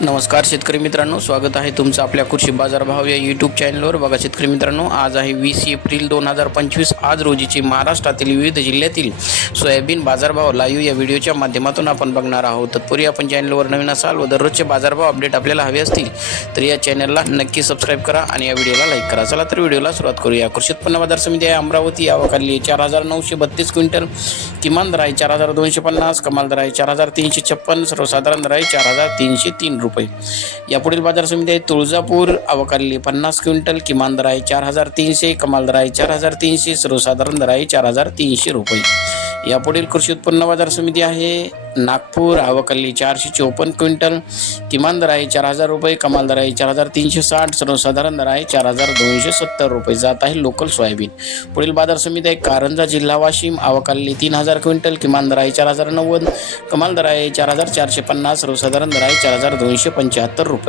नमस्कार शेतकरी मित्रांनो. स्वागत आहे तुमचं आपल्या कृषी बाजार भाव या यूट्यूब चॅनलवर बघा शेतकरी मित्रांनो आज आहे वीस एप्रिल दोन हजार पंचवीस. आज रोजीची महाराष्ट्रातील विविध जिल्ह्यातील सोयाबीन बाजारभाव लाईव्ह या व्हिडिओच्या माध्यमातून आपण बघणार आहोत. तत्पूर्वी आपण चॅनलवर नवीन असाल व दररोजचे बाजारभाव अपडेट आपल्याला हवे असतील तर या चॅनलला नक्की सबस्क्राईब करा आणि या व्हिडिओला लाईक करा. चला तर व्हिडिओला सुरुवात करूया. कृषी उत्पन्न बाजार समिती आहे अमरावती. यावाखाली चार हजार नऊशे बत्तीस क्विंटल किमान दर आहे चार हजार दोनशे पन्नास कमाल दर आहे चार हजार तीनशे छप्पन सर्वसाधारण दर आहे चार हजार तीनशे तीन रुपये. यापुढील बाजार समिती आहे तुळजापूर अवकाली पन्नास क्विंटल किमान दर आहे चार हजार तीनशे कमाल दर आहे चार हजार तीनशे सर्वसाधारण दर आहे चार हजार तीनशे रुपये. यापुढील कृषी उत्पन्न बाजार समिती आहे. नागपूर आवकल्ली चारशे चोपन्न क्विंटल किमान दर आहे चार हजार रुपये कमाल दर आहे चार हजार तीनशे साठ सर्वसाधारण दर आहे चार हजार दोनशे सत्तर रुपये. जात आहे लोकल सोयाबीन. पुढील बाजार समिती आहे कारंजा जिल्हा वाशिम आवकाल्ली तीन हजार क्विंटल किमान दर आहे चार हजार नव्वद कमाल दर आहे चार हजार चारशे पन्नास सर्वसाधारण दर आहे चार हजार दोनशे पंच्याहत्तर रुपये.